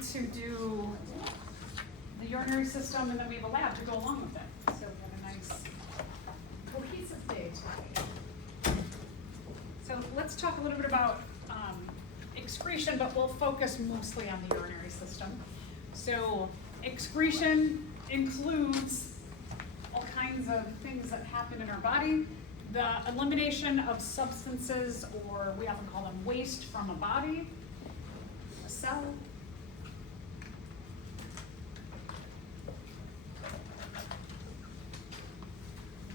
going to do the urinary system, and then we have a lab to go along with it. So we have a nice cohesive day today. So let's talk a little bit about excretion, but we'll focus mostly on the urinary system. So excretion includes all kinds of things that happen in our body. The elimination of substances, or we often call them waste, from a body, a cell.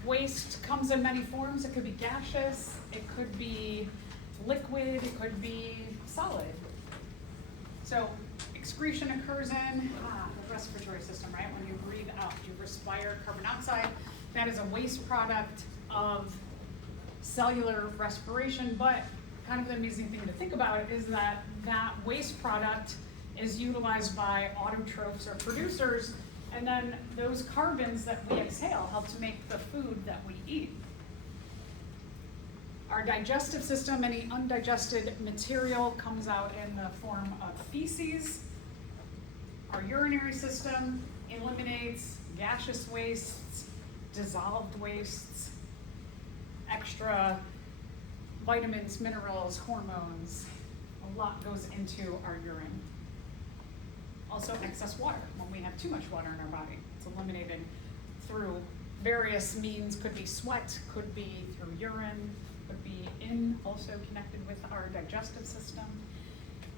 Waste comes in many forms. It could be gaseous, it could be liquid, it could be solid. So excretion occurs in the respiratory system, right? When you breathe out, you respire carbon dioxide. That is a waste product of cellular respiration, but kind of the amazing thing to think about is that that waste product is utilized by autotrophs or producers, and then those carbons that we exhale help to make the food that we eat. Our digestive system, any undigested material comes out in the form of feces. Our urinary system eliminates gaseous wastes, dissolved wastes, extra vitamins, minerals, hormones. A lot goes into our urine. Also excess water. When we have too much water in our body, it's eliminated through various means. Could be sweat, could be through urine, could be also connected with our digestive system.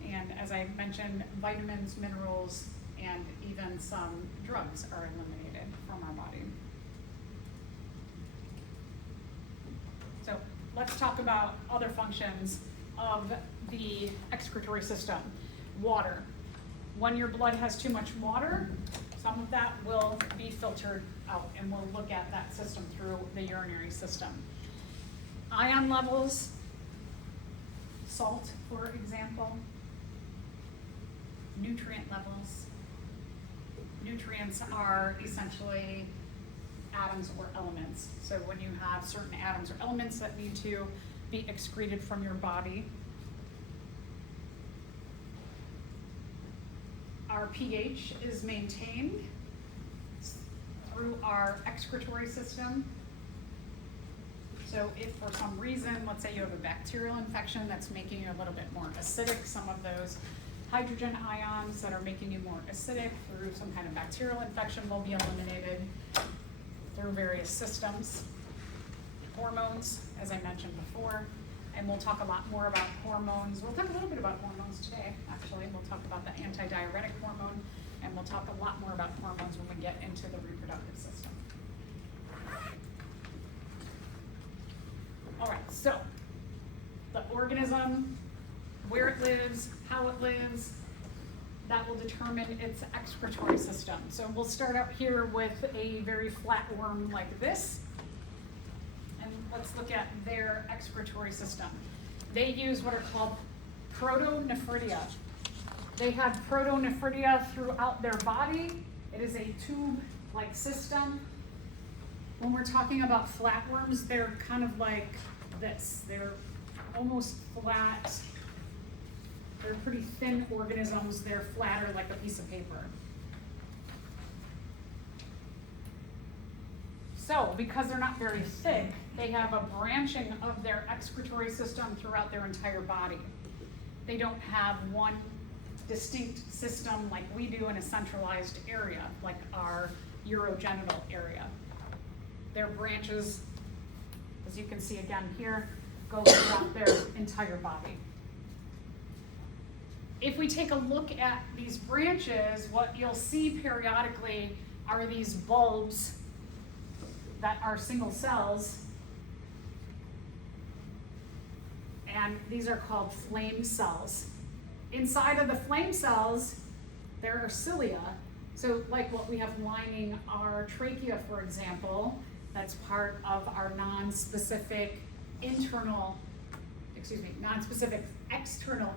And as I mentioned, vitamins, minerals, and even some drugs are eliminated from our body. So let's talk about other functions of the excretory system. Water. When your blood has too much water, some of that will be filtered out, and we'll look at that system through the urinary system. Ion levels, salt, for example. Nutrient levels. Nutrients are essentially atoms or elements. So when you have certain atoms or elements that need to be excreted from your body. Our pH is maintained through our excretory system. So if for some reason, let's say you have a bacterial infection that's making you a little bit more acidic, some of those hydrogen ions that are making you more acidic through some kind of bacterial infection will be eliminated through various systems. Hormones, as I mentioned before, and we'll talk a lot more about hormones. We'll talk a little bit about hormones today, actually. We'll talk about the antidiuretic hormone, and we'll talk a lot more about hormones when we get into the reproductive system. All right, so the organism, where it lives, how it lives, that will determine its excretory system. So we'll start out here with a very flat worm like this. And let's look at their excretory system. They use what are called protonephridia. They have protonephridia throughout their body. It is a tube-like system. When we're talking about flatworms, they're kind of like this. They're almost flat. They're pretty thin organisms. They're flatter like a piece of paper. So, because they're not very thick, they have a branching of their excretory system throughout their entire body. They don't have one distinct system like we do in a centralized area, like our urogenital area. Their branches, as you can see again here, go throughout their entire body. If we take a look at these branches, what you'll see periodically are these bulbs that are single cells, and these are called flame cells. Inside of the flame cells, there are cilia. So like what we have lining our trachea, for example, that's part of our non-specific external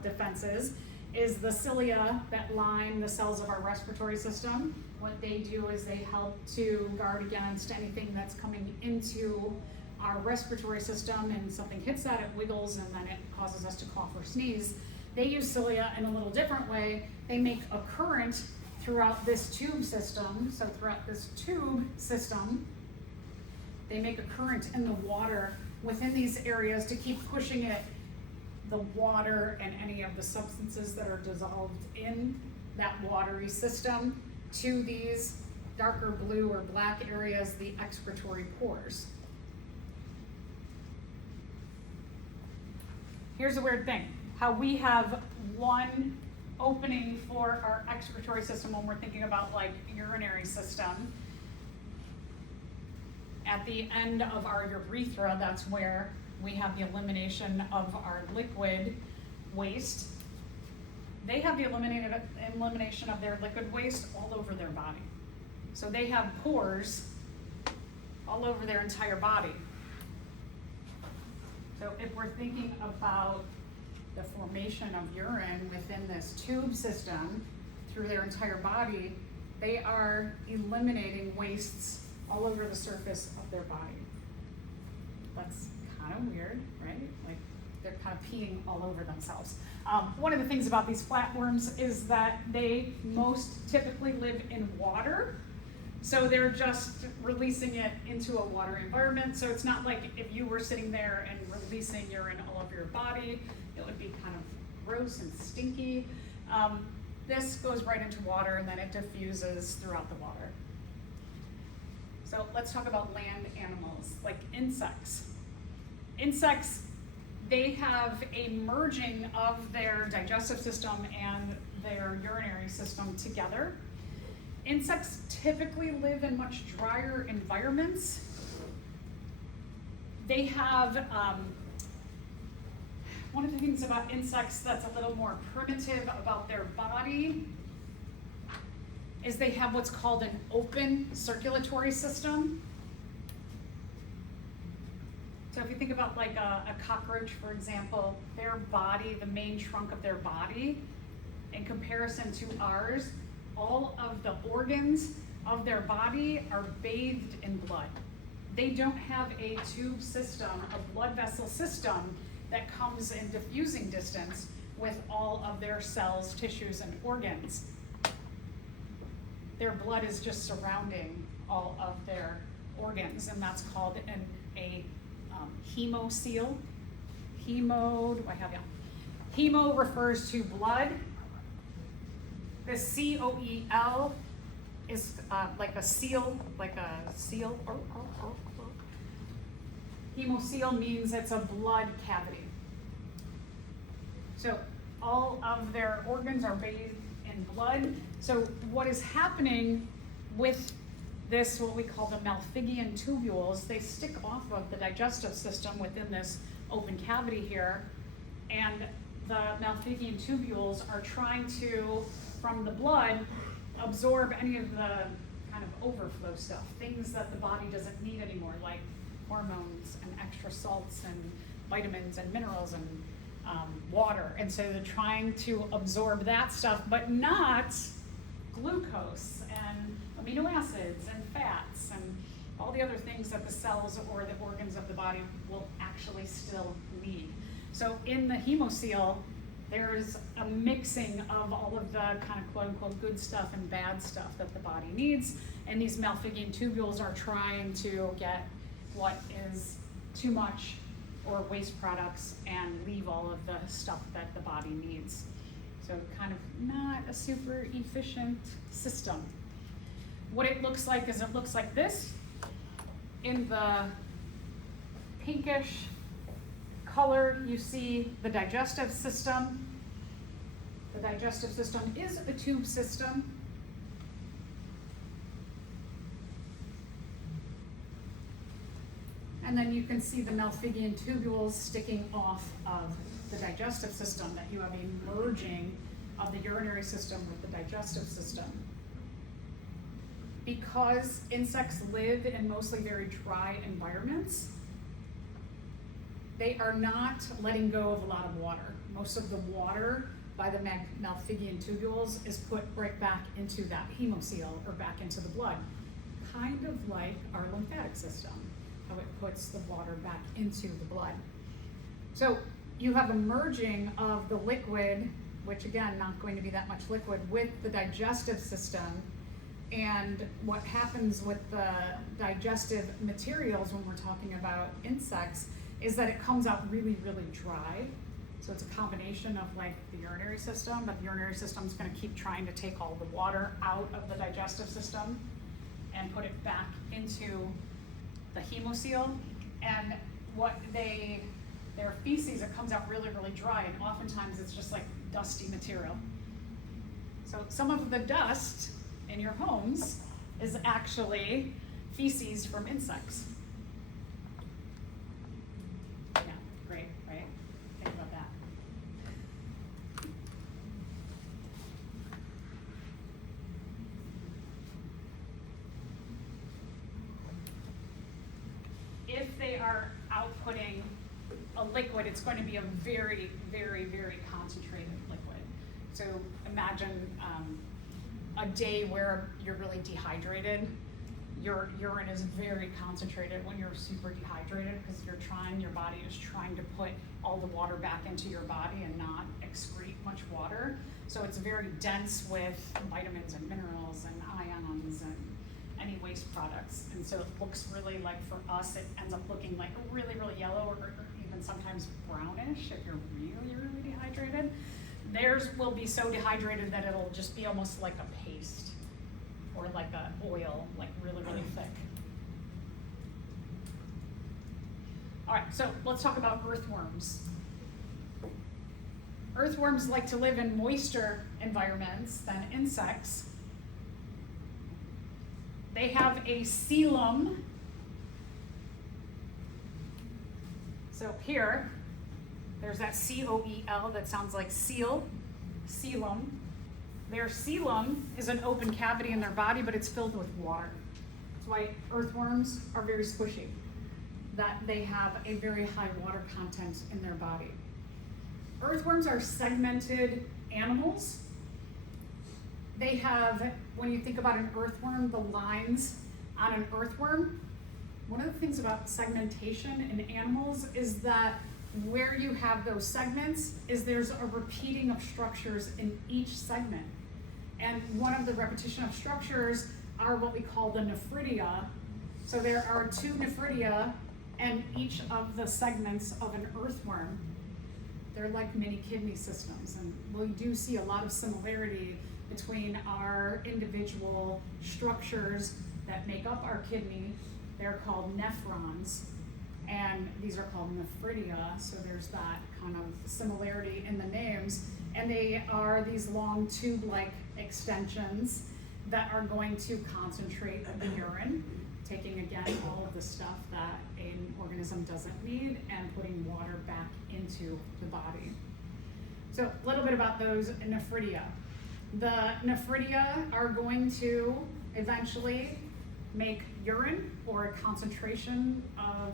defenses, is the cilia that line the cells of our respiratory system. What they do is they help to guard against anything that's coming into our respiratory system, and something hits that, it wiggles, and then it causes us to cough or sneeze. They use cilia in a little different way. they make a current throughout this tube system. So throughout this tube system, they make a current in the water within these areas to keep pushing it, the water and any of the substances that are dissolved in that watery system, to these darker blue or black areas, the excretory pores. Here's a weird thing, how we have one opening for our excretory system when we're thinking about like urinary system. At the end of our urethra, that's where we have the elimination of our liquid waste. They have the elimination of their liquid waste all over their body. So they have pores all over their entire body. So if we're thinking about the formation of urine within this tube system through their entire body, they are eliminating wastes all over the surface of their body. That's kind of weird, right? Like they're kind of peeing all over themselves. One of the things about these flatworms is that they most typically live in water. So they're just releasing it into a water environment. So it's not like if you were sitting there and releasing urine all over your body, it would be kind of gross and stinky. This goes right into water and then it diffuses throughout the water. So let's talk about land animals, like insects. Insects, they have a merging of their digestive system and their urinary system together. Insects typically live in much drier environments. They have, one of the things about insects that's a little more primitive about their body is they have what's called an open circulatory system. So if you think about like a cockroach, for example, their body, the main trunk of their body, in comparison to ours, all of the organs of their body are bathed in blood. They don't have a tube system, a blood vessel system that comes in diffusing distance with all of their cells, tissues, and organs. Their blood is just surrounding all of their organs, and that's called a hemocoel. Hemo refers to blood. The COEL is like a seal, Hemocoel means it's a blood cavity. So all of their organs are bathed in blood. So what is happening with this, what we call the Malpighian tubules, they stick off of the digestive system within this open cavity here, and the Malpighian tubules are trying to, from the blood, absorb any of the kind of overflow stuff, things that the body doesn't need anymore, like hormones and extra salts and vitamins and minerals and water. And so they're trying to absorb that stuff, but not glucose and amino acids and fats and all the other things that the cells or the organs of the body will actually still need. So in the hemocoel, there's a mixing of all of the kind of quote unquote good stuff and bad stuff that the body needs. And these Malpighian tubules are trying to get what is too much or waste products and leave all of the stuff that the body needs. So kind of not a super efficient system. What it looks like is it looks like this. In the pinkish color, you see the digestive system. The digestive system is a tube system. And then you can see the Malpighian tubules sticking off of the digestive system, that you have a merging of the urinary system with the digestive system. Because insects live in mostly very dry environments, they are not letting go of a lot of water. Most of the water by the Malpighian tubules is put right back into that hemocoel or back into the blood, kind of like our lymphatic system, how it puts the water back into the blood. So you have a merging of the liquid which again, not going to be that much liquid, with the digestive system. And what happens with the digestive materials when we're talking about insects is that it comes out really, really dry. So it's a combination of like the urinary system, but the urinary system is going to keep trying to take all the water out of the digestive system and put it back into the hemocoel. And their feces, it comes out really, really dry, and oftentimes it's just like dusty material. So some of the dust in your homes is actually feces from insects. Yeah, great, right? Think about that. If they are outputting a liquid, it's going to be a very, very, very concentrated liquid. So imagine a day where you're really dehydrated. Your urine is very concentrated when you're super dehydrated because your body is trying to put all the water back into your body and not excrete much water. So it's very dense with vitamins and minerals and ions and any waste products. And so it looks really like, for us, it ends up looking like really, really yellow or even sometimes brownish if you're really, really dehydrated. Theirs will be so dehydrated that it'll just be almost like a paste or like a oil, like really, really thick. All right, so let's talk about earthworms. Earthworms like to live in moister environments than insects. They have a coelom. So here, there's that C-O-E-L that sounds like seal, coelom. Their coelom is an open cavity in their body, but it's filled with water. That's why earthworms are very squishy, that they have a very high water content in their body. Earthworms are segmented animals. They have, when you think about an earthworm, the lines on an earthworm, one of the things about segmentation in animals is that where you have those segments is there's a repeating of structures in each segment. And one of the repetition of structures are what we call the nephridia. So there are 2 nephridia in each of the segments of an earthworm. They're like mini kidney systems, and we do see a lot of similarity between our individual structures that make up our kidney. They're called nephrons, and these are called nephridia, so there's that kind of similarity in the names. And they are these long tube-like extensions that are going to concentrate the urine, taking again all of the stuff that an organism doesn't need and putting water back into the body. So a little bit about those nephridia. The nephridia are going to eventually make urine, or a concentration of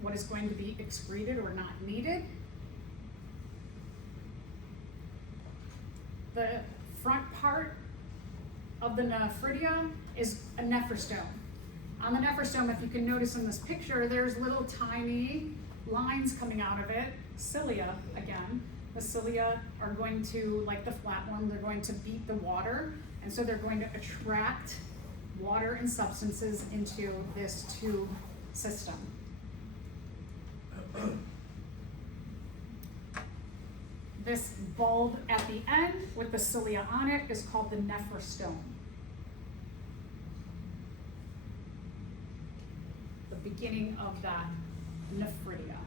what is going to be excreted or not needed. The front part of the nephridia is a nephrostome. On the nephrostome, if you can notice in this picture, there's little tiny lines coming out of it, cilia again. The cilia are going to, like the flatworm, they're going to beat the water, and so they're going to attract water and substances into this tube system. This bulb at the end with the cilia on it is called the nephrostome. The beginning of that nephridia.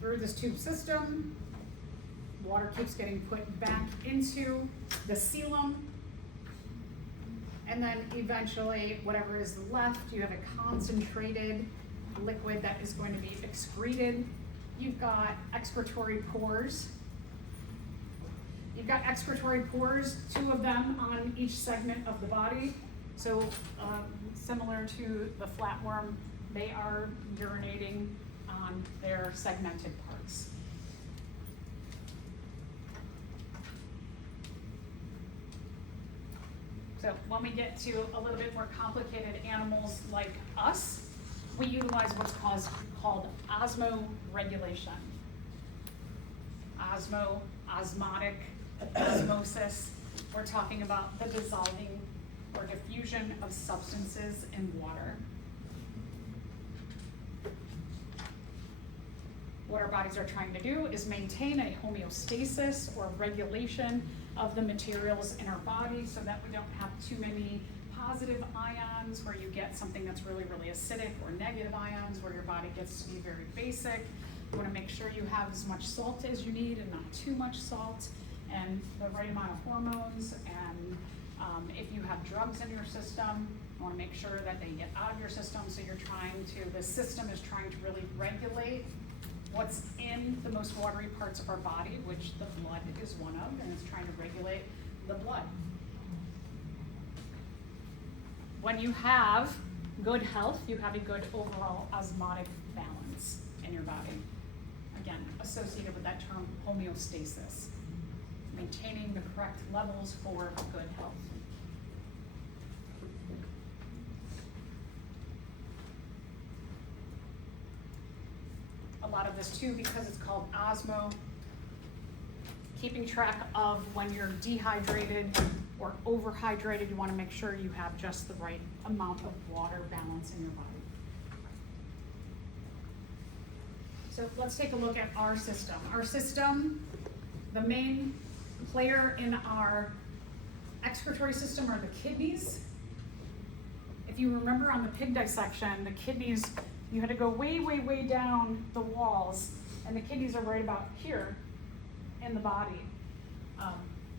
Through this tube system, water keeps getting put back into the coelom, and then eventually whatever is left, you have a concentrated liquid that is going to be excreted. You've got excretory pores. You've got excretory pores, 2 of them on each segment of the body. So similar to the flatworm, they are urinating on their segmented parts. So when we get to a little bit more complicated animals like us, we utilize what's called osmoregulation. Osmotic, osmosis. We're talking about the dissolving or diffusion of substances in water. What our bodies are trying to do is maintain a homeostasis or regulation of the materials in our body so that we don't have too many positive ions where you get something that's really, really acidic, or negative ions where your body gets to be very basic. You want to make sure you have as much salt as you need and not too much salt, and the right amount of hormones. And if you have drugs in your system, you want to make sure that they get out of your system. So the system is trying to really regulate what's in the most watery parts of our body, which the blood is one of, and it's trying to regulate the blood. When you have good health, you have a good overall osmotic balance in your body. Again, associated with that term homeostasis, maintaining the correct levels for good health. A lot of this too, because it's called osmo, keeping track of when you're dehydrated or overhydrated, you want to make sure you have just the right amount of water balance in your body. So let's take a look at our system. Our system, the main player in our excretory system are the kidneys. If you remember on the pig dissection, the kidneys, you had to go way, way, way down the walls, and the kidneys are right about here in the body.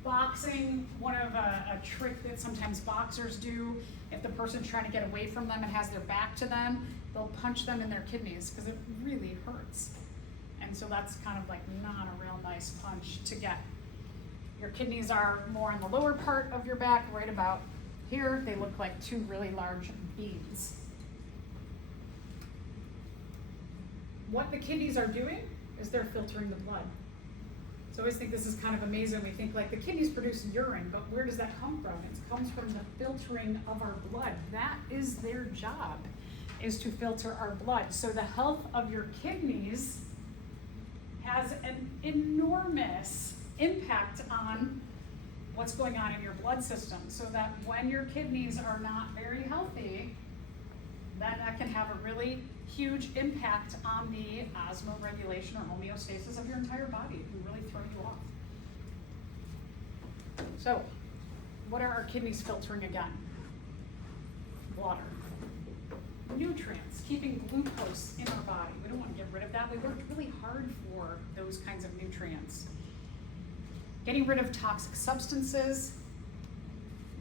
Boxing, one of a trick that sometimes boxers do, if the person's trying to get away from them and has their back to them, they'll punch them in their kidneys because it really hurts. And so that's kind of like not a real nice punch to get. Your kidneys are more on the lower part of your back, right about here. They look like two really large beads. What the kidneys are doing is they're filtering the blood. So I always think this is kind of amazing. We think like the kidneys produce urine, but where does that come from? It comes from the filtering of our blood. That is their job, is to filter our blood. So the health of your kidneys has an enormous impact on what's going on in your blood system. So that when your kidneys are not very healthy, then that can have a really huge impact on the osmoregulation or homeostasis of your entire body. It can really throw you off. So, what are our kidneys filtering again? Water. Nutrients, keeping glucose in our body. We don't want to get rid of that. We worked really hard for those kinds of nutrients. Getting rid of toxic substances,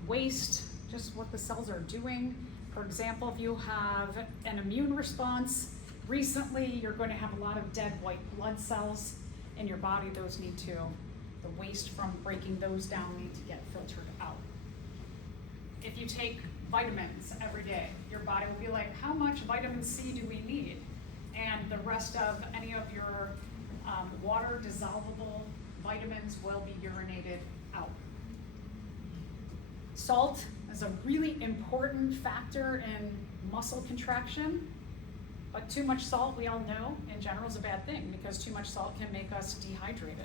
waste, just what the cells are doing. For example, if you have an immune response, recently you're going to have a lot of dead white blood cells in your body. Those need to, the waste from breaking those down need to get filtered out. If you take vitamins every day, your body will be like, how much vitamin C do we need? And the rest of any of your water dissolvable vitamins will be urinated out. Salt is a really important factor in muscle contraction, but too much salt, we all know, in general is a bad thing because too much salt can make us dehydrated.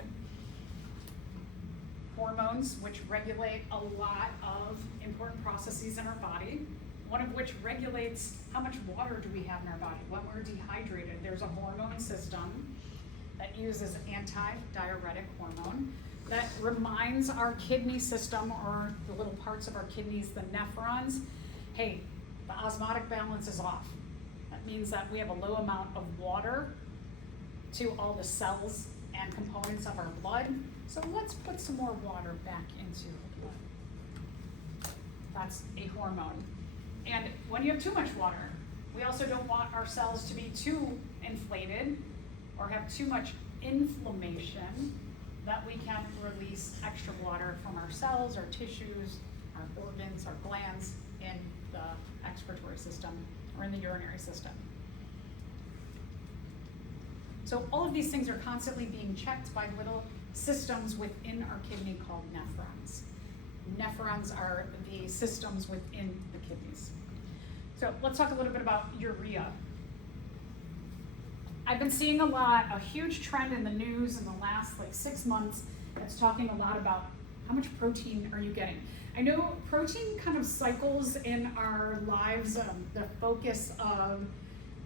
Hormones, which regulate a lot of important processes in our body, one of which regulates how much water do we have in our body. When we're dehydrated, there's a hormone system that uses anti-diuretic hormone that reminds our kidney system, or the little parts of our kidneys, the nephrons, hey, the osmotic balance is off. That means that we have a low amount of water to all the cells and components of our blood. So let's put some more water back into the blood. That's a hormone. And when you have too much water, we also don't want our cells to be too inflated or have too much inflammation that we can release extra water from our cells, our tissues, our organs, our glands in the excretory system or in the urinary system. So all of these things are constantly being checked by little systems within our kidney called nephrons. Nephrons are the systems within the kidneys. So let's talk a little bit about urea. I've been seeing a huge trend in the news in the last like 6 months that's talking a lot about how much protein are you getting. I know protein kind of cycles in our lives, the focus of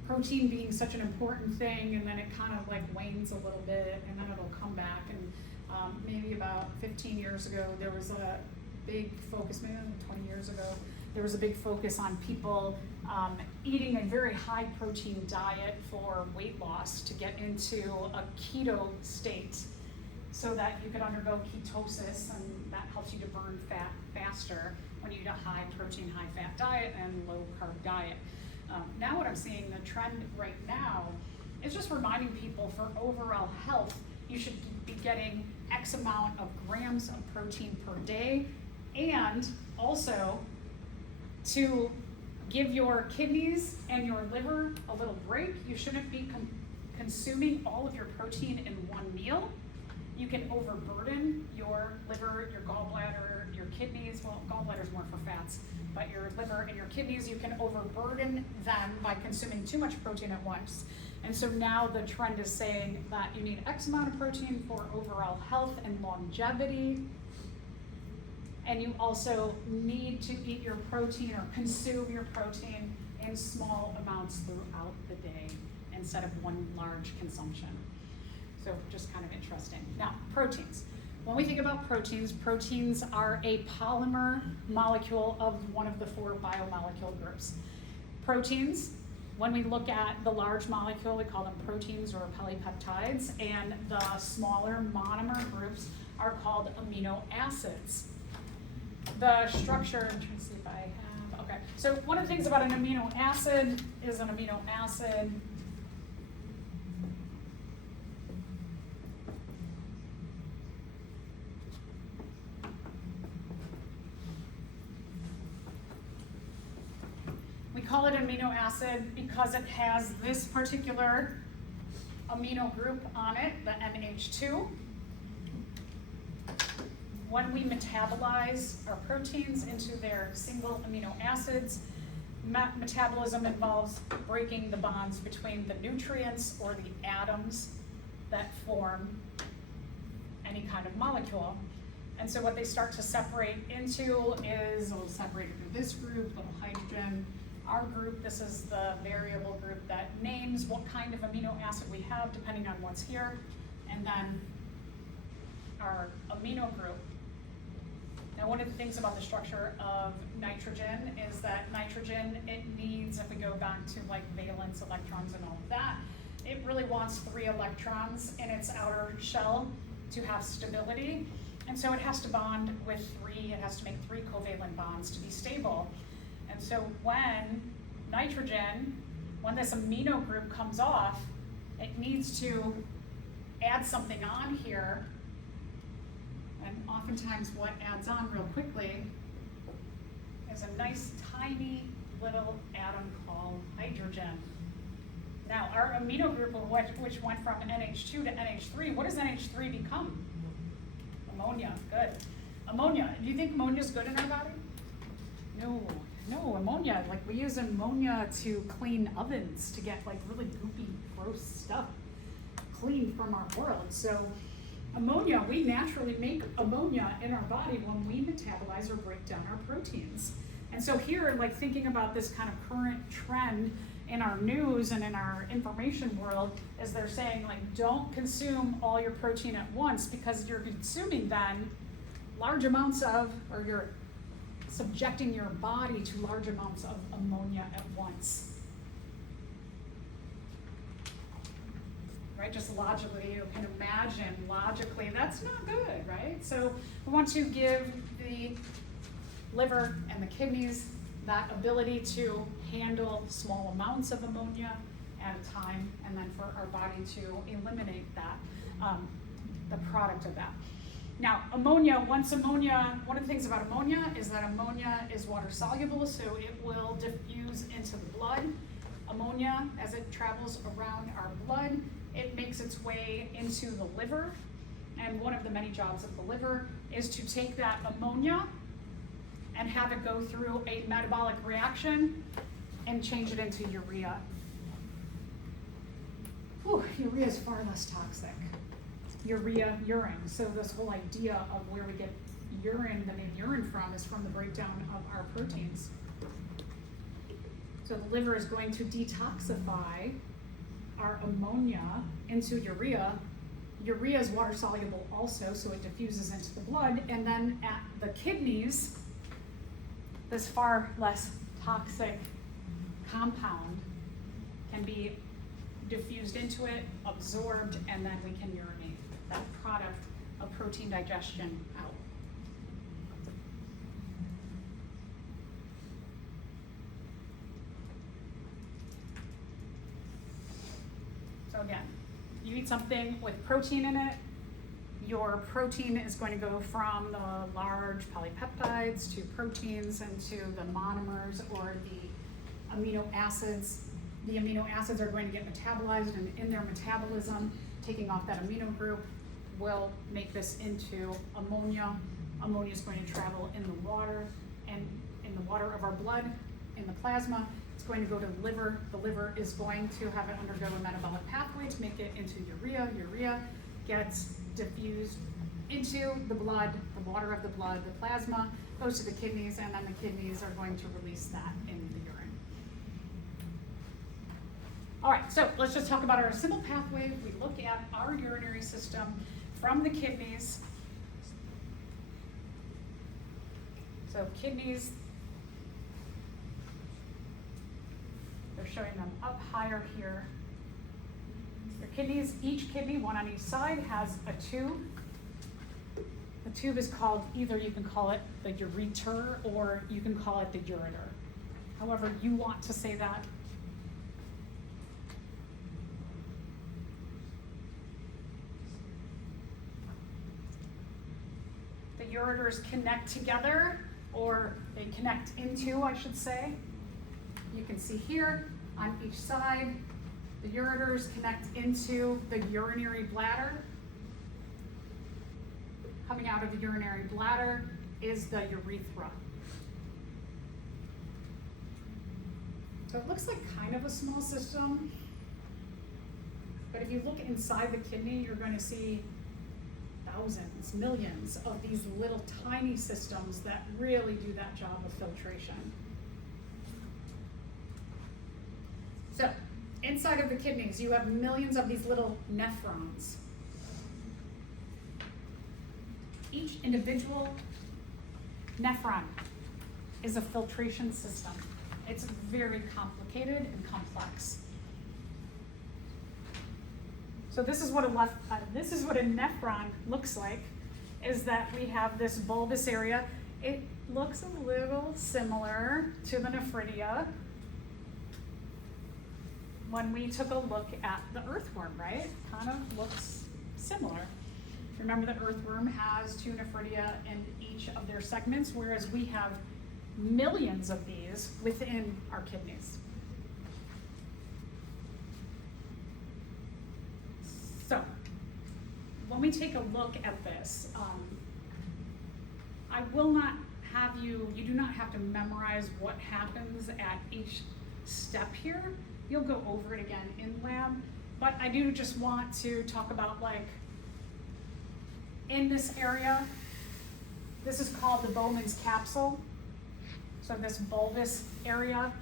protein being such an important thing, and then it kind of like wanes a little bit and then it'll come back. And maybe about 15 years ago there was a big focus, maybe 20 years ago, there was a big focus on people eating a very high protein diet for weight loss to get into a keto state so that you could undergo ketosis, and that helps you to burn fat faster when you eat a high protein, high fat diet and low carb diet. Now what I'm seeing, the trend right now, is just reminding people for overall health, you should be getting X amount of grams of protein per day, and also to give your kidneys and your liver a little break. You shouldn't be consuming all of your protein in one meal. You can overburden your liver, your gallbladder, your kidneys. Well, gallbladder is more for fats, but your liver and your kidneys, you can overburden them by consuming too much protein at once. And so now the trend is saying that you need X amount of protein for overall health and longevity. And you also need to eat your protein or consume your protein in small amounts throughout the day instead of one large consumption. So just kind of interesting. Now, proteins. When we think about proteins, proteins are a polymer molecule of one of the 4 biomolecule groups. Proteins, when we look at the large molecule, we call them proteins or polypeptides, and the smaller monomer groups are called amino acids. The structure, I'm trying to see if I have, okay. So one of the things about an amino acid is an amino acid we call it an amino acid because it has this particular amino group on it, the NH2. When we metabolize our proteins into their single amino acids, metabolism involves breaking the bonds between the nutrients or the atoms that form any kind of molecule. And so what they start to separate into is, we'll separate into this group, little hydrogen. Our group, this is the variable group that names what kind of amino acid we have depending on what's here. And then our amino group. Now, one of the things about the structure of nitrogen is that nitrogen, it needs, if we go back to like valence electrons and all of that, it really wants 3 electrons in its outer shell to have stability. And so it has to bond with 3, it has to make 3 covalent bonds to be stable. And so when nitrogen, when this amino group comes off, it needs to add something on here. And oftentimes what adds on real quickly is a nice tiny little atom called hydrogen. Now our amino group, which went from NH2 to NH3, what does NH3 become? Ammonia, good. Ammonia, do you think ammonia is good in our body? No, ammonia, like we use ammonia to clean ovens to get like really goopy, gross stuff cleaned from our world. So ammonia, we naturally make ammonia in our body when we metabolize or break down our proteins. And so here, like thinking about this kind of current trend in our news and in our information world, is they're saying like, don't consume all your protein at once because you're consuming then large amounts of, or you're subjecting your body to large amounts of ammonia at once. Right, just logically, you can imagine logically, that's not good, right? So we want to give the liver and the kidneys that ability to handle small amounts of ammonia at a time, and then for our body to eliminate that, the product of that. Now, ammonia, one of the things about ammonia is that ammonia is water soluble, so it will diffuse into the blood. Ammonia, as it travels around our blood, it makes its way into the liver, and one of the many jobs of the liver is to take that ammonia and have it go through a metabolic reaction and change it into urea. urea is far less toxic. Urea, urine. So this whole idea of where we get urine, the name urine from, is from the breakdown of our proteins. So the liver is going to detoxify our ammonia into urea. Urea is water soluble also, so it diffuses into the blood. And then at the kidneys, this far less toxic compound can be diffused into it, absorbed, and then we can urinate that product of protein digestion out. So again, you eat something with protein in it, your protein is going to go from the large polypeptides to proteins and to the monomers or the amino acids. The amino acids are going to get metabolized, and in their metabolism, taking off that amino group will make this into ammonia. Ammonia is going to travel in the water, and in the water of our blood, in the plasma. It's going to go to the liver. The liver is going to have it undergo a metabolic pathway to make it into urea. Urea gets diffused into the blood, the water of the blood, the plasma, goes to the kidneys, and then the kidneys are going to release that in the urine. All right, so let's just talk about our simple pathway. If we look at our urinary system from the kidneys. So kidneys, they're showing them up higher here. Your kidneys, each kidney, one on each side, has a tube. The tube is called, either you can call it the ureter or you can call it the ureter. However you want to say that. The ureters connect together, or they connect into, I should say. You can see here on each side, the ureters connect into the urinary bladder. Coming out of the urinary bladder is the urethra. So it looks like kind of a small system, but if you look inside the kidney, you're going to see thousands, millions of these little tiny systems that really do that job of filtration. So, inside of the kidneys, you have millions of these little nephrons. Each individual nephron is a filtration system. It's very complicated and complex. So this is what a nephron looks like, is that we have this bulbous area. It looks a little similar to the nephridia when we took a look at the earthworm, right? Kind of looks similar. Remember the earthworm has 2 nephridia in each of their segments, whereas we have millions of these within our kidneys. So, when we take a look at this, I will not have you do not have to memorize what happens at each step here. You'll go over it again in lab, but I do just want to talk about, like, in this area, this is called the Bowman's capsule. So this bulbous area,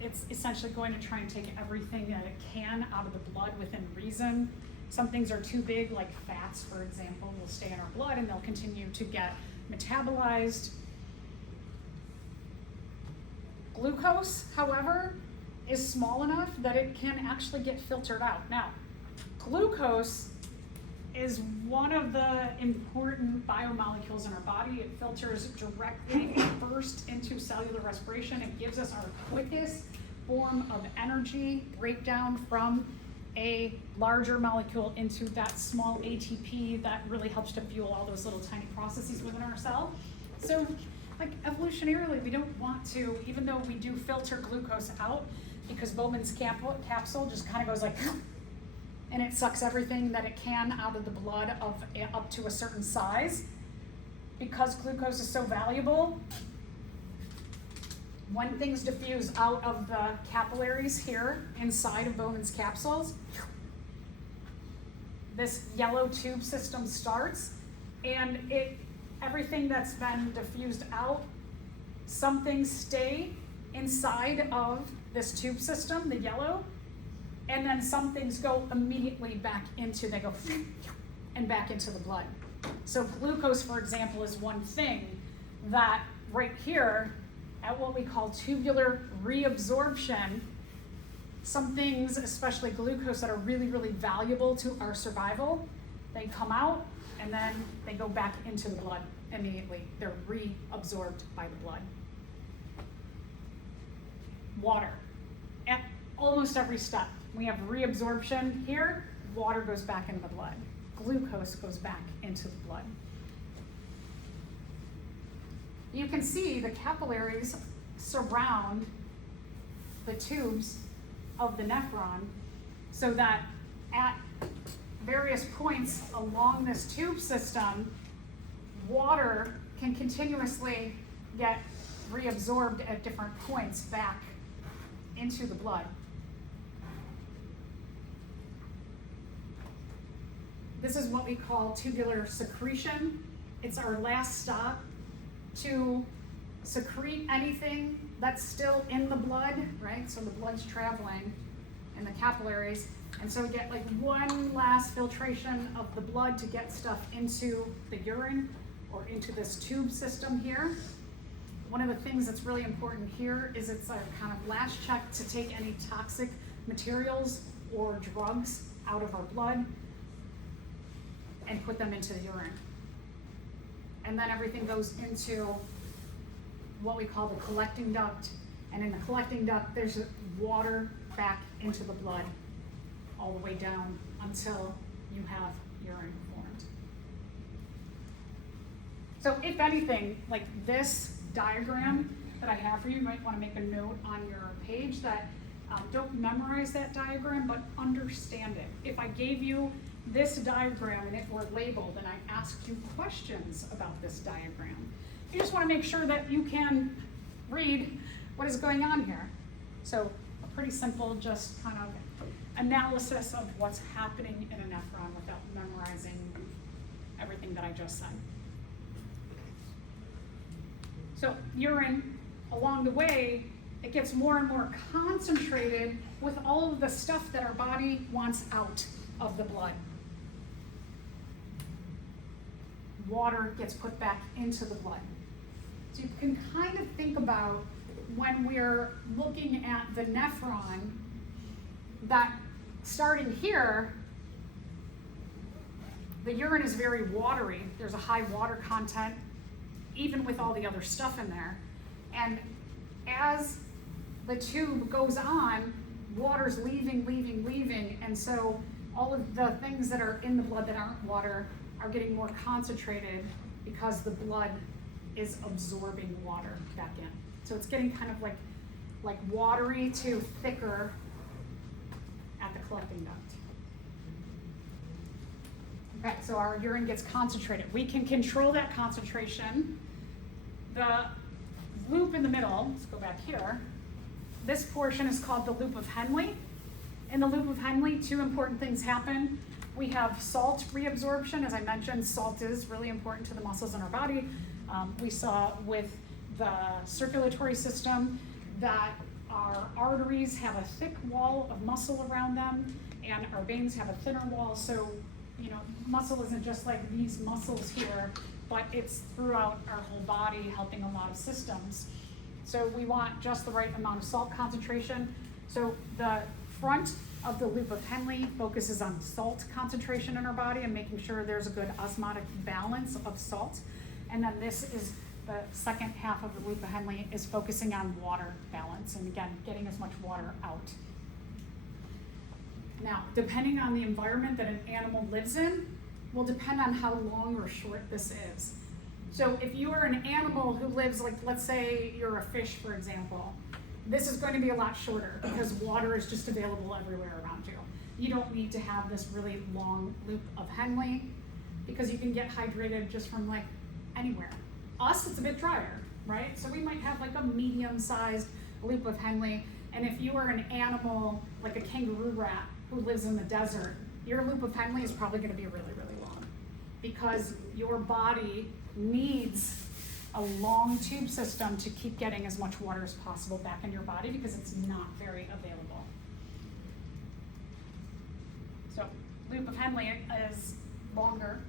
it's essentially going to try and take everything that it can out of the blood within reason. Some things are too big, like fats, for example, will stay in our blood and they'll continue to get metabolized. Glucose, however, is small enough that it can actually get filtered out. Now, glucose is one of the important biomolecules in our body. It filters directly first into cellular respiration. It gives us our quickest form of energy breakdown from a larger molecule into that small ATP that really helps to fuel all those little tiny processes within our cell. So, like, evolutionarily, we don't want to, even though we do filter glucose out, because Bowman's capsule just kind of goes like, and it sucks everything that it can out of the blood of up to a certain size. Because glucose is so valuable, When things diffuse out of the capillaries here inside of Bowman's capsules, this yellow tube system starts, and everything that's been diffused out, some things stay inside of this tube system, the yellow, and then some things go immediately back into, they go and back into the blood. So glucose, for example, is one thing that right here at what we call tubular reabsorption, some things, especially glucose, that are really, really valuable to our survival, they come out and then they go back into the blood immediately. They're reabsorbed by the blood. Water. At almost every step, we have reabsorption here, water goes back into the blood. Glucose goes back into the blood. You can see the capillaries surround the tubes of the nephron so that at various points along this tube system, water can continuously get reabsorbed at different points back into the blood. This is what we call tubular secretion. It's our last stop to secrete anything that's still in the blood, right? So the blood's traveling in the capillaries. And so we get like one last filtration of the blood to get stuff into the urine or into this tube system here. One of the things that's really important here is it's a kind of last check to take any toxic materials or drugs out of our blood and put them into the urine. And then everything goes into what we call the collecting duct. And in the collecting duct, there's water back into the blood all the way down until you have urine formed. So if anything, like this diagram that I have for you, you might want to make a note on your page that don't memorize that diagram, but understand it. If I gave you this diagram and it were labeled and I asked you questions about this diagram, you just want to make sure that you can read what is going on here. So a pretty simple, just kind of analysis of what's happening in a nephron without memorizing everything that I just said. So urine, along the way, it gets more and more concentrated with all of the stuff that our body wants out of the blood. Water gets put back into the blood. So you can kind of think about when we're looking at the nephron, that starting here, the urine is very watery. There's a high water content, even with all the other stuff in there. And as the tube goes on, water's leaving, and so all of the things that are in the blood that aren't water are getting more concentrated because the blood is absorbing water back in. So it's getting kind of like watery to thicker at the collecting duct. Okay, so our urine gets concentrated. We can control that concentration. The loop in the middle, let's go back here. This portion is called the loop of Henle. In the loop of Henle, two important things happen. We have salt reabsorption. As I mentioned, salt is really important to the muscles in our body. We saw with the circulatory system that our arteries have a thick wall of muscle around them, and our veins have a thinner wall. So, you know, muscle isn't just like these muscles here, but it's throughout our whole body, helping a lot of systems. So we want just the right amount of salt concentration. So the front of the loop of Henle focuses on salt concentration in our body and making sure there's a good osmotic balance of salt. And then this is the second half of the loop of Henle is focusing on water balance, and again, getting as much water out. Now, depending on the environment that an animal lives in, will depend on how long or short this is. So if you are an animal who lives, like, let's say you're a fish, for example, this is going to be a lot shorter because water is just available everywhere around you. You don't need to have this really long loop of Henle because you can get hydrated just from like anywhere. Us, it's a bit drier. right? So we might have like a medium-sized loop of Henle, and if you are an animal, like a kangaroo rat who lives in the desert, your loop of Henle is probably gonna be really, really long, because your body needs a long tube system to keep getting as much water as possible back in your body, because it's not very available. So loop of Henle is longer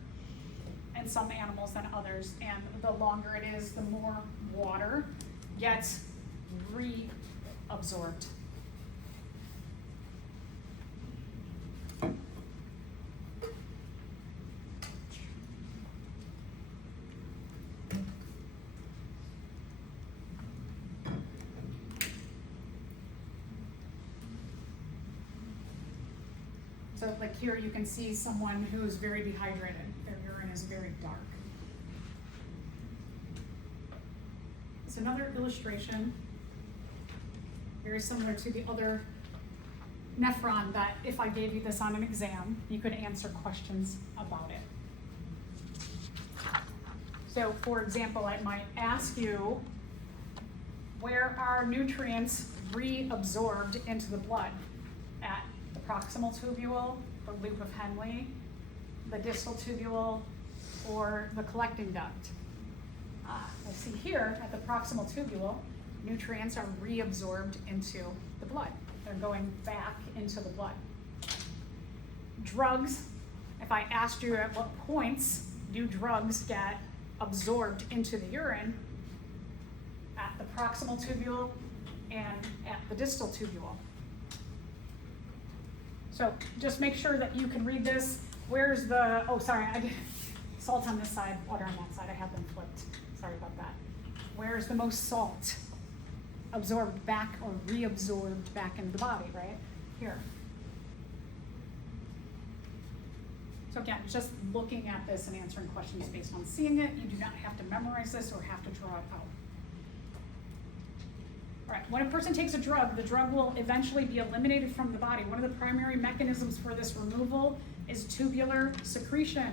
in some animals than others, and the longer it is, the more water gets reabsorbed. So like here you can see someone who is very dehydrated. Their urine is very dark. It's another illustration, very similar to the other nephron, that if I gave you this on an exam, you could answer questions about it. So for example, I might ask you, where are nutrients reabsorbed into the blood? At the proximal tubule, the loop of Henle, the distal tubule, or the collecting duct? Let's see here at the proximal tubule, nutrients are reabsorbed into the blood. They're going back into the blood. Drugs, if I asked you at what points do drugs get absorbed into the urine, at the proximal tubule and at the distal tubule. So just make sure that you can read this. Where's the, oh sorry, I did salt on this side, water on that side, I have them flipped. Sorry about that. Where's the most salt absorbed back or reabsorbed back into the body, right? Here. So again, just looking at this and answering questions based on seeing it. You do not have to memorize this or have to draw it out. All right, when a person takes a drug, the drug will eventually be eliminated from the body. One of the primary mechanisms for this removal is tubular secretion.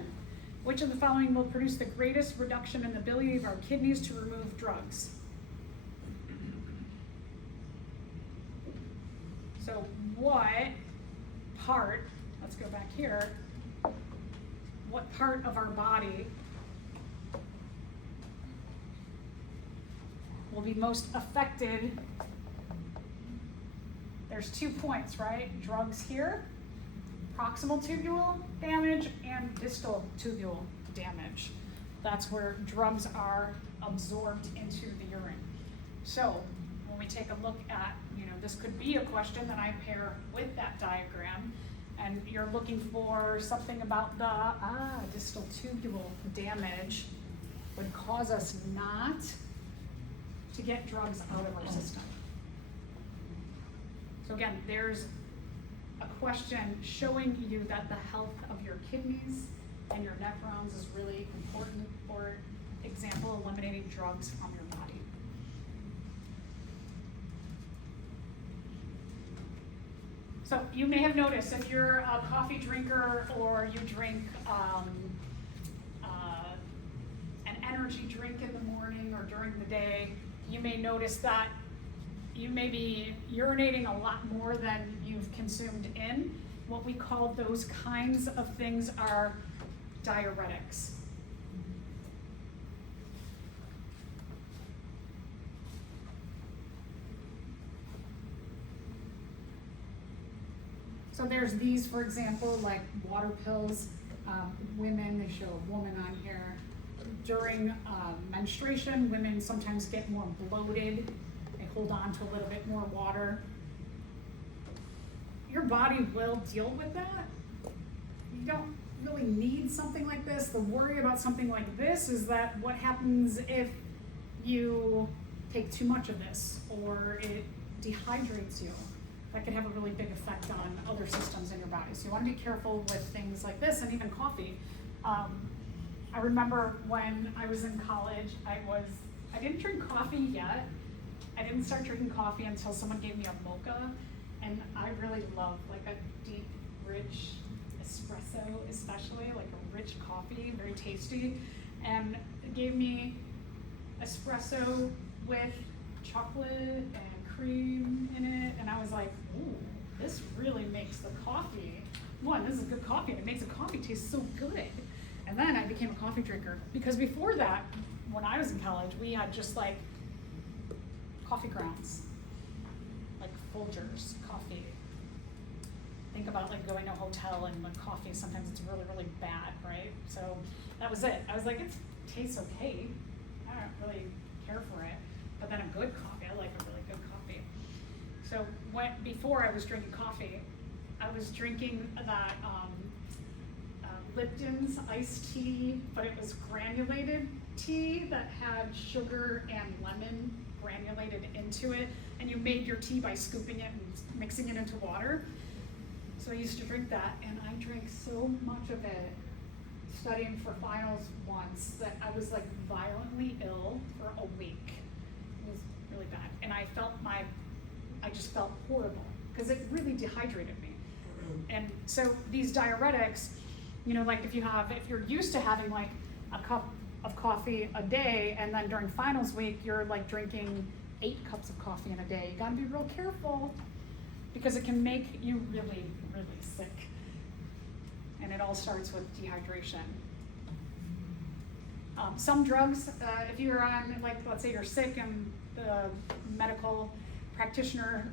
Which of the following will produce the greatest reduction in the ability of our kidneys to remove drugs? So what part, let's go back here, what part of our body will be most affected? There's 2 points, right? Drugs here, proximal tubule damage and distal tubule damage. That's where drugs are absorbed into the urine. So when we take a look at, this could be a question that I pair with that diagram, and you're looking for something about the distal tubule damage would cause us not to get drugs out of our system. So again, there's a question showing you that the health of your kidneys and your nephrons is really important. For example, eliminating drugs from your body. So you may have noticed, if you're a coffee drinker or you drink an energy drink in the morning or during the day, you may notice that you may be urinating a lot more than you've consumed in. What we call those kinds of things are diuretics. So there's these, for example, like water pills. Women, they show a woman on here. During menstruation, women sometimes get more bloated. They hold on to a little bit more water. Your body will deal with that. You don't really need something like this. The worry about something like this is that what happens if you take too much of this or it dehydrates you. That could have a really big effect on other systems in your body. So you want to be careful with things like this, and even coffee. I remember when I was in college, I didn't drink coffee yet. I didn't start drinking coffee until someone gave me a mocha, and I really love like a deep, rich espresso, especially like a rich coffee, very tasty. And it gave me espresso with chocolate and cream in it, and I was like, ooh, this really makes the coffee, this is good coffee, and it makes the coffee taste so good. And then I became a coffee drinker, because before that, when I was in college, we had just like coffee grounds, like Folgers coffee. Think about like going to a hotel and the coffee, sometimes it's really, really bad, right? So that was it. I was like, it tastes okay. I don't really care for it. But then a good coffee, I like a really good coffee. So before I was drinking coffee, I was drinking that Lipton's iced tea, but it was granulated tea that had sugar and lemon granulated into it, and you made your tea by scooping it and mixing it into water. So I used to drink that, and I drank so much of it studying for finals once that I was like violently ill for a week. It was really bad, and I just felt horrible because it really dehydrated me. And so these diuretics, like if you're used to having like a cup of coffee a day, and then during finals week you're like drinking 8 cups of coffee in a day, you gotta be real careful because it can make you really, really sick. And it all starts with dehydration. Some drugs, if you're on, like, let's say you're sick and the medical practitioner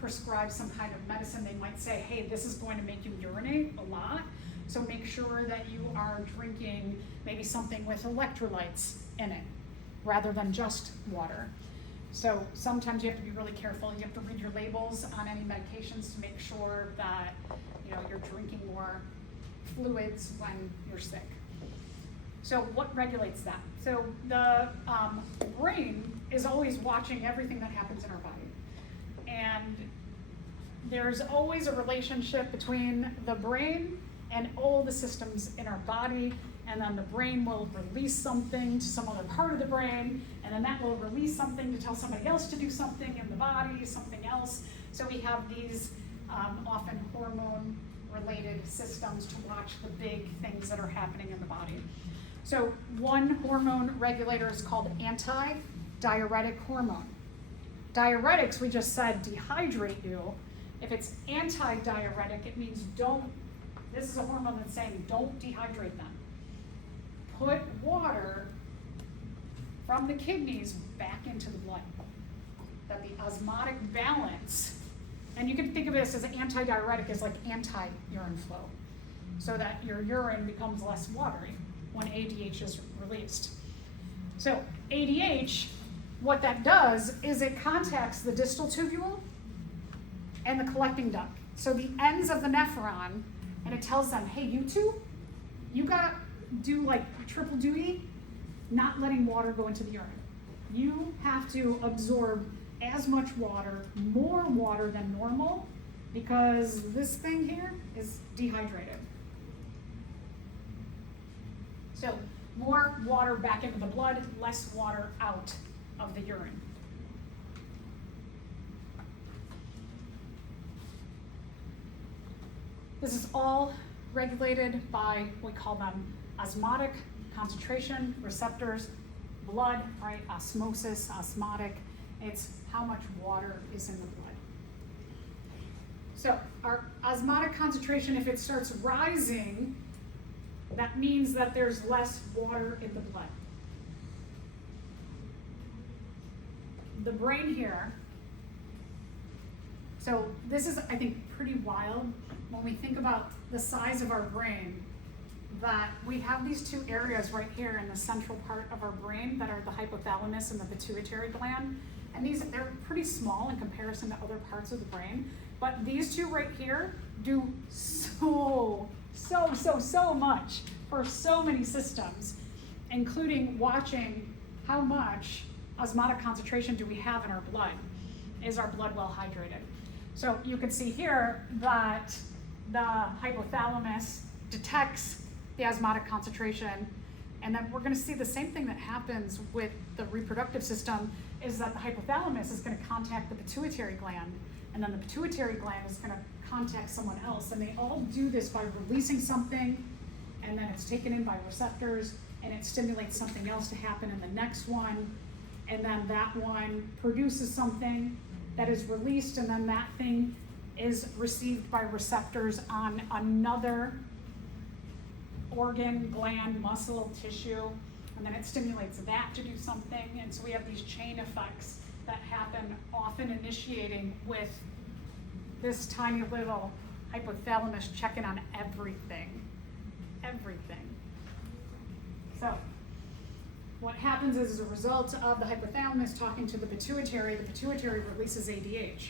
prescribes some kind of medicine, they might say, hey, this is going to make you urinate a lot. So make sure that you are drinking maybe something with electrolytes in it rather than just water. So sometimes you have to be really careful. You have to read your labels on any medications to make sure that you're drinking more fluids when you're sick. So what regulates that? So the brain is always watching everything that happens in our body. And there's always a relationship between the brain and all the systems in our body, and then the brain will release something to some other part of the brain, and then that will release something to tell somebody else to do something in the body, something else. So we have these often hormone-related systems to watch the big things that are happening in the body. So one hormone regulator is called anti-diuretic hormone. Diuretics, we just said, dehydrate you. If it's anti-diuretic, it means this is a hormone that's saying don't dehydrate them. Put water from the kidneys back into the blood. That the osmotic balance, and you can think of this as an anti-diuretic as like anti-urine flow, so that your urine becomes less watery when ADH is released. So ADH, what that does is it contacts the distal tubule and the collecting duct. So the ends of the nephron, and it tells them, hey, you two, you gotta do like triple duty, not letting water go into the urine. You have to absorb as much water, more water than normal, because this thing here is dehydrated. So more water back into the blood, less water out of the urine. This is all regulated by, we call them osmotic concentration receptors, blood, right? Osmosis, osmotic. It's how much water is in the blood. So our osmotic concentration, if it starts rising, that means that there's less water in the blood. The brain here, so this is, I think, pretty wild when we think about the size of our brain, that we have these two areas right here in the central part of our brain that are the hypothalamus and the pituitary gland. And they're pretty small in comparison to other parts of the brain, but these two right here do so much for so many systems, including watching how much osmotic concentration do we have in our blood. Is our blood well hydrated? So you can see here that the hypothalamus detects the osmotic concentration, and then we're going to see the same thing that happens with the reproductive system, is that the hypothalamus is going to contact the pituitary gland, and then the pituitary gland is going to contact someone else, and they all do this by releasing something, and then it's taken in by receptors, and it stimulates something else to happen in the next one, and then that one produces something that is released, and then that thing is received by receptors on another organ, gland, muscle, tissue, and then it stimulates that to do something. And so we have these chain effects that happen, often initiating with this tiny little hypothalamus checking on everything. So what happens is, as a result of the hypothalamus talking to the pituitary releases ADH.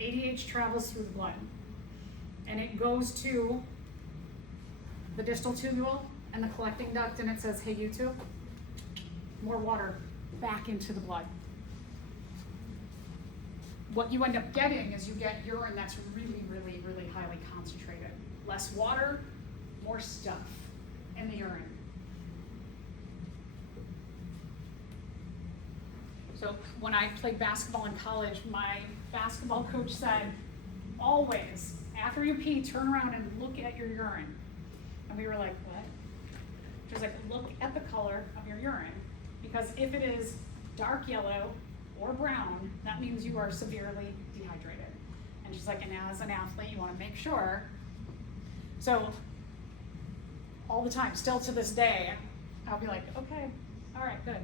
ADH travels through the blood, and it goes to the distal tubule and the collecting duct, and it says, hey, you two, more water back into the blood. What you end up getting is you get urine that's really, really, really highly concentrated. Less water, more stuff in the urine. So when I played basketball in college, my basketball coach said, always, after you pee, turn around and look at your urine. And we were like, what? She was like, look at the color of your urine, because if it is dark yellow or brown, that means you are severely dehydrated. And she's like, and as an athlete, you want to make sure. So all the time, still to this day, I'll be like, okay, all right, good.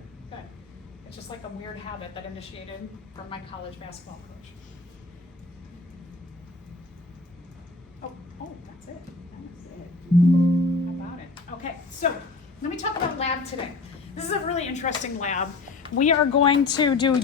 It's just like a weird habit that initiated from my college basketball coach. Oh, that's it. How about it? Okay, so let me talk about lab today. This is a really interesting lab. We are going to do